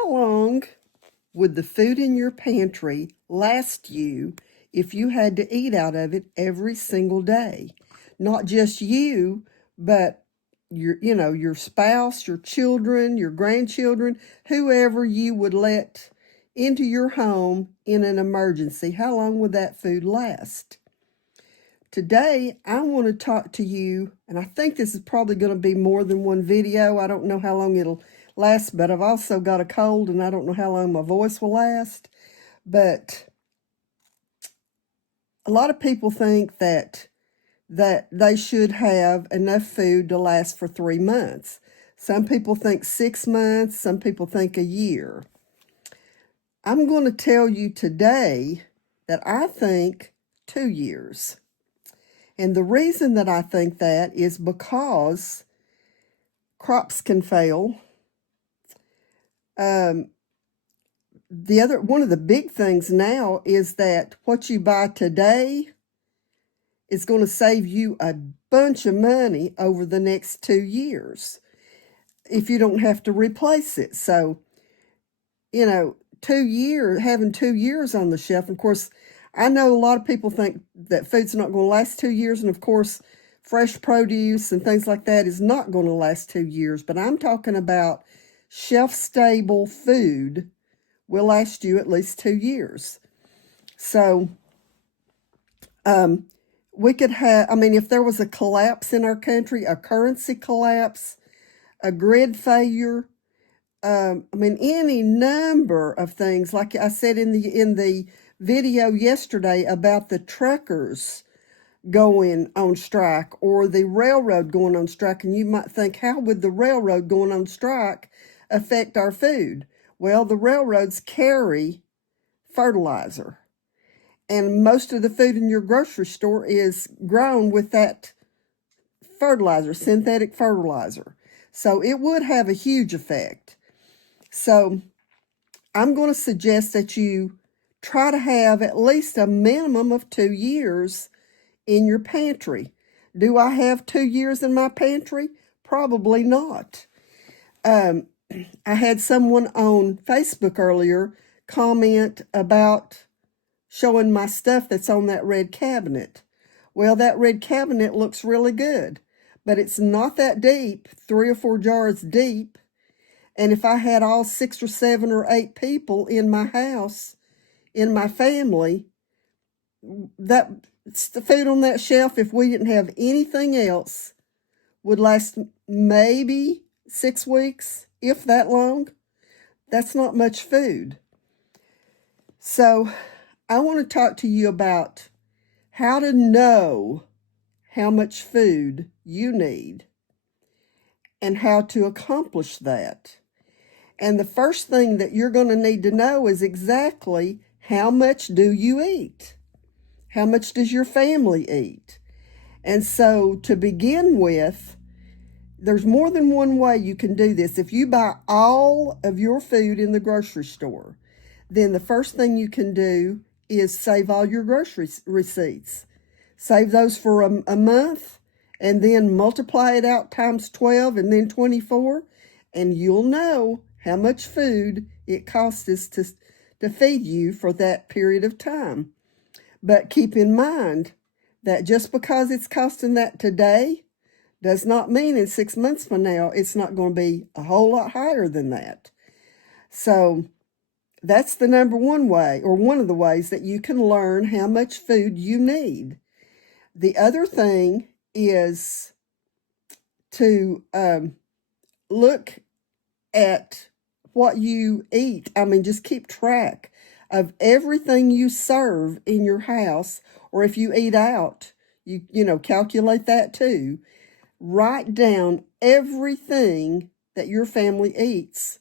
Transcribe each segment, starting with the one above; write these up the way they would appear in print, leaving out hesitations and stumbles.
How long would the food in your pantry last you if you had to eat out of it every single day? Not just you, but your spouse, your children, your grandchildren, whoever you would let into your home in an emergency. How long would that food last? Today, I want to talk to you, and I think this is probably going to be more than one video. I don't know how long it'll last, but I've also got a cold, and I don't know how long my voice will last. But a lot of people think that they should have enough food to last for 3 months. Some people think 6 months, some people think a year. I'm going to tell you today that I think 2 years. And the reason that I think that is because crops can fail. One of the big things now is that what you buy today is going to save you a bunch of money over the next 2 years if you don't have to replace it. So, 2 years, having 2 years on the shelf, of course, I know a lot of people think that food's not going to last 2 years, and of course, fresh produce and things like that is not going to last 2 years, but I'm talking about shelf-stable food will last you at least 2 years. So, we could have, if there was a collapse in our country, a currency collapse, a grid failure, any number of things, like I said in the video yesterday about the truckers going on strike or the railroad going on strike, and you might think, how would the railroad going on strike affect our food? Well, the railroads carry fertilizer, and most of the food in your grocery store is grown with that fertilizer, synthetic fertilizer. So it would have a huge effect. So I'm going to suggest that you try to have at least a minimum of 2 years in your pantry. Do I have 2 years in my pantry? Probably not. I had someone on Facebook earlier comment about showing my stuff that's on that red cabinet. Well, that red cabinet looks really good, but it's not that deep, 3 or 4 jars deep. And if I had all 6 or 7 or 8 people in my house, in my family, the food on that shelf, if we didn't have anything else, would last maybe 6 weeks, if that long. That's not much food. So I want to talk to you about how to know how much food you need and how to accomplish that. And the first thing that you're going to need to know is exactly how much do you eat? How much does your family eat? And so to begin with, there's more than one way you can do this. If you buy all of your food in the grocery store, then the first thing you can do is save all your grocery receipts. Save those for a month, and then multiply it out times 12 and then 24, and you'll know how much food it costs us to feed you for that period of time. But keep in mind that just because it's costing that today does not mean in 6 months from now it's not going to be a whole lot higher than that. So that's the number one way, or one of the ways that you can learn how much food you need. The other thing is to look at what you eat. Just keep track of everything you serve in your house, or if you eat out, you calculate that too. Write down everything that your family eats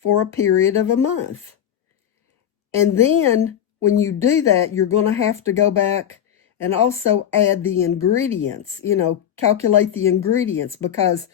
for a period of a month. And then when you do that, you're going to have to go back and also add the ingredients, calculate the ingredients, because,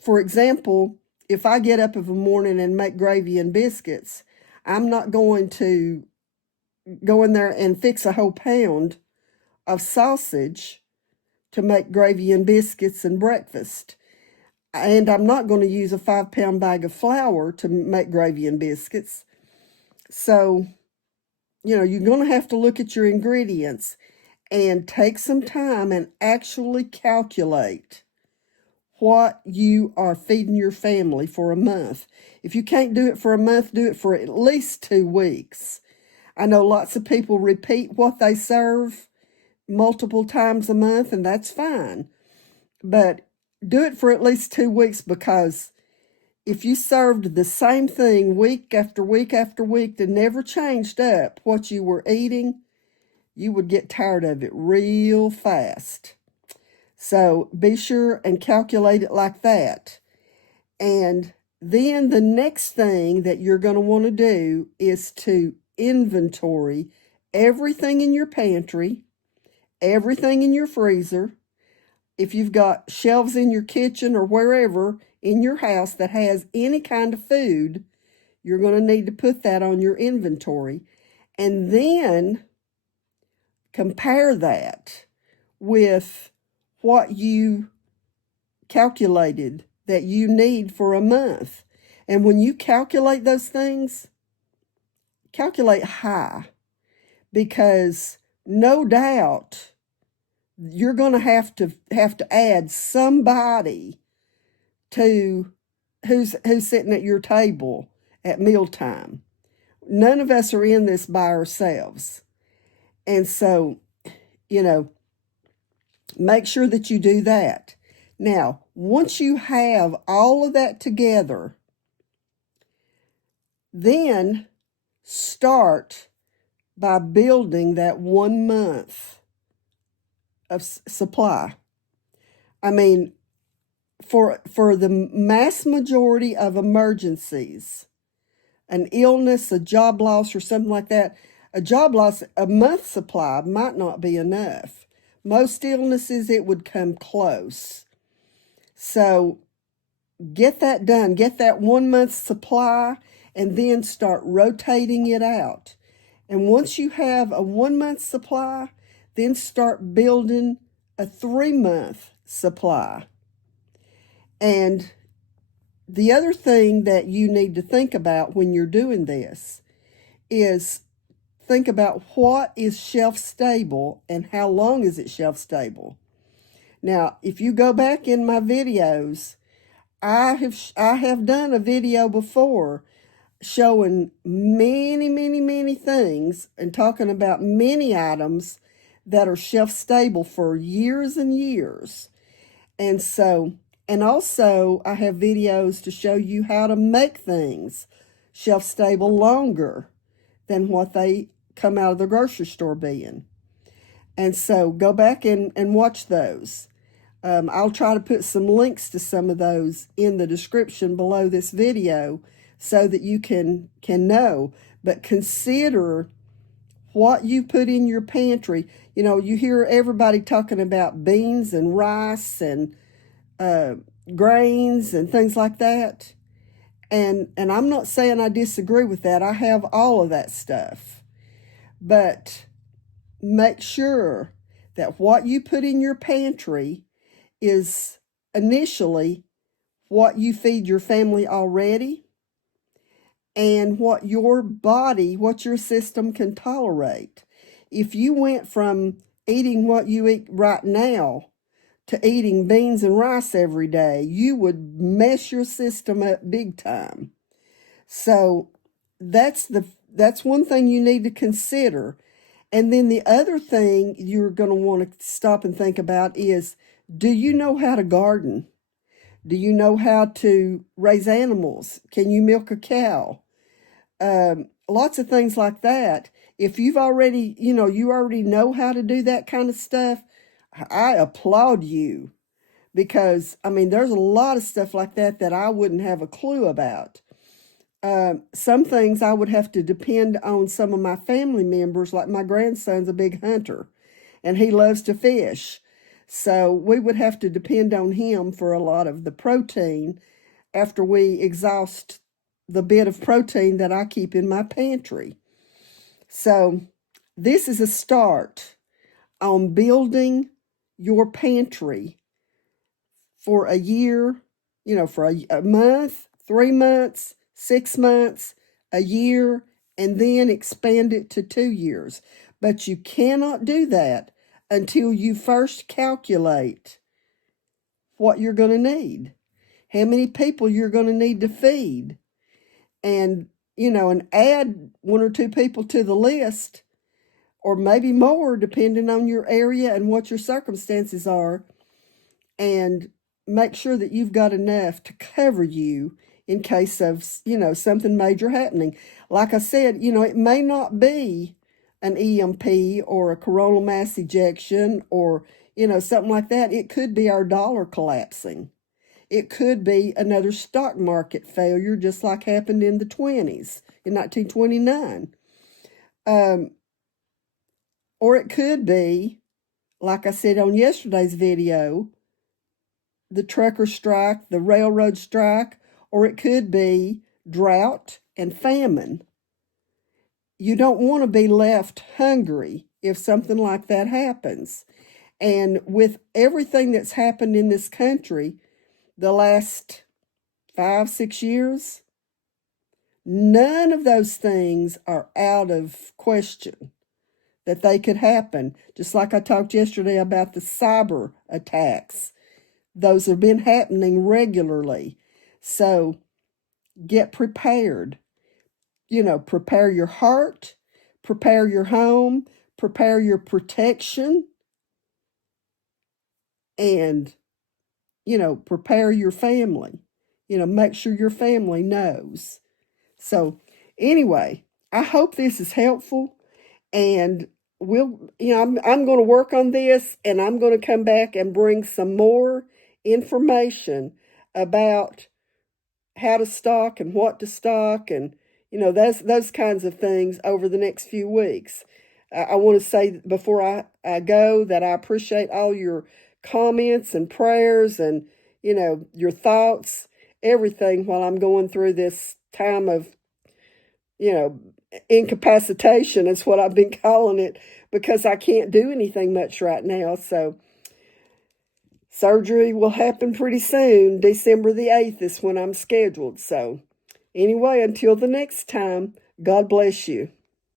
for example, if I get up of a morning and make gravy and biscuits, I'm not going to go in there and fix a whole pound of sausage to make gravy and biscuits and breakfast. And I'm not going to use a 5-pound bag of flour to make gravy and biscuits. So, you're going to have to look at your ingredients and take some time and actually calculate what you are feeding your family for a month. If you can't do it for a month, do it for at least 2 weeks. I know lots of people repeat what they serve multiple times a month, and that's fine. But do it for at least 2 weeks, because if you served the same thing week after week after week that never changed up what you were eating, you would get tired of it real fast. So be sure and calculate it like that. And then the next thing that you're going to want to do is to inventory everything in your pantry, everything in your freezer. If you've got shelves in your kitchen or wherever in your house that has any kind of food, you're going to need to put that on your inventory. And then compare that with what you calculated that you need for a month. And when you calculate those things, calculate high, because no doubt you're going to have to add somebody to who's sitting at your table at mealtime. None of us are in this by ourselves. And so, make sure that you do that. Now, once you have all of that together, then start by building that 1 month of supply. I mean, for the mass majority of emergencies, an illness, a job loss, or something like that, a job loss, a month supply might not be enough. Most illnesses, it would come close. So get that done. Get that 1 month supply, and then start rotating it out. And once you have a 1 month supply, then start building a 3 month supply. And the other thing that you need to think about when you're doing this is think about what is shelf stable and how long is it shelf stable. Now, if you go back in my videos, I have done a video before showing many things and talking about many items that are shelf stable for years and years. And also I have videos to show you how to make things shelf stable longer than what they come out of the grocery store being. And so go back and watch those. I'll try to put some links to some of those in the description below this video so that you can know. But consider what you put in your pantry. You hear everybody talking about beans and rice and grains and things like that. And I'm not saying I disagree with that. I have all of that stuff. But make sure that what you put in your pantry is initially what you feed your family already and what your body, what your system can tolerate. If you went from eating what you eat right now to eating beans and rice every day, you would mess your system up big time. So that's one thing you need to consider. And then the other thing you're going to want to stop and think about is, do you know how to garden? Do you know how to raise animals? Can you milk a cow? Lots of things like that. If you've already, you already know how to do that kind of stuff, I applaud you, because, there's a lot of stuff like that I wouldn't have a clue about. Some things I would have to depend on some of my family members, like my grandson's a big hunter, and he loves to fish. So we would have to depend on him for a lot of the protein after we exhaust the bit of protein that I keep in my pantry. So this is a start on building your pantry for a year for a month, 3 months, 6 months, a year, and then expand it to 2 years. But you cannot do that until you first calculate what you're going to need, how many people you're going to need to feed, and add one or two people to the list, or maybe more, depending on your area and what your circumstances are, and make sure that you've got enough to cover you in case of, something major happening. Like I said, it may not be an EMP or a coronal mass ejection or, something like that. It could be our dollar collapsing. It could be another stock market failure, just like happened in the 20s, in 1929. Or it could be, like I said on yesterday's video, the trucker strike, the railroad strike, or it could be drought and famine. You don't want to be left hungry if something like that happens. And with everything that's happened in this country the last 5-6 years, none of those things are out of question that they could happen. Just like I talked yesterday about the cyber attacks. Those have been happening regularly. So get prepared. Prepare your heart, prepare your home, prepare your protection, and, prepare your family. Make sure your family knows. So anyway, I hope this is helpful, and I'm going to work on this, and I'm going to come back and bring some more information about how to stock and what to stock, and those kinds of things over the next few weeks. I want to say before I go that I appreciate all your comments and prayers and your thoughts, everything, while I'm going through this time of incapacitation is what I've been calling it, because I can't do anything much right now. So surgery will happen pretty soon. December the 8th is when I'm scheduled. So anyway, until the next time, God bless you.